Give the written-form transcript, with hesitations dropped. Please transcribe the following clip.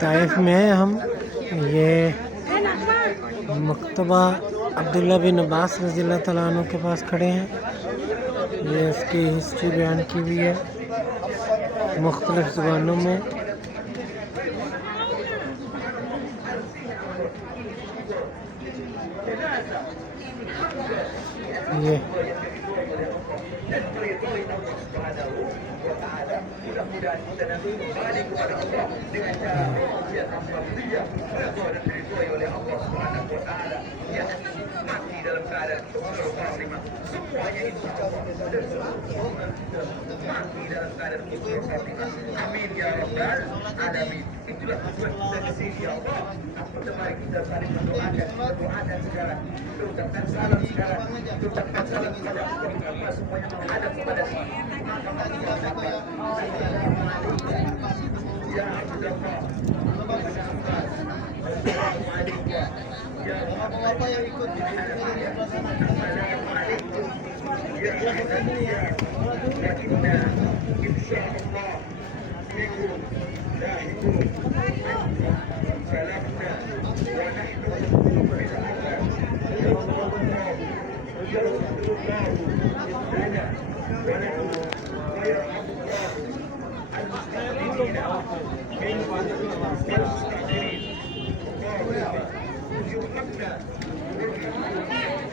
ताइफ में हैं हम। ये मकतबा अब्दुल्ला बिन अब्बास रज़ियल्लाहु तआला अन्हु के पास खड़े हैं। ये इसकी हिस्ट्री बयान की हुई है मुख्तलिफ ज़ुबानों में। ये Amin ya rabbal alamin. Itulah tujuan kita ke sini ya Allah. Mari kita saling berdoa dan segala. Ucapkan salam sekarang. Ucapkan salam kepada Allah semuanya menghadap kepada sini. Ya Abdullah. Bapak-bapak yang ikut di Assalamualaikum. Ya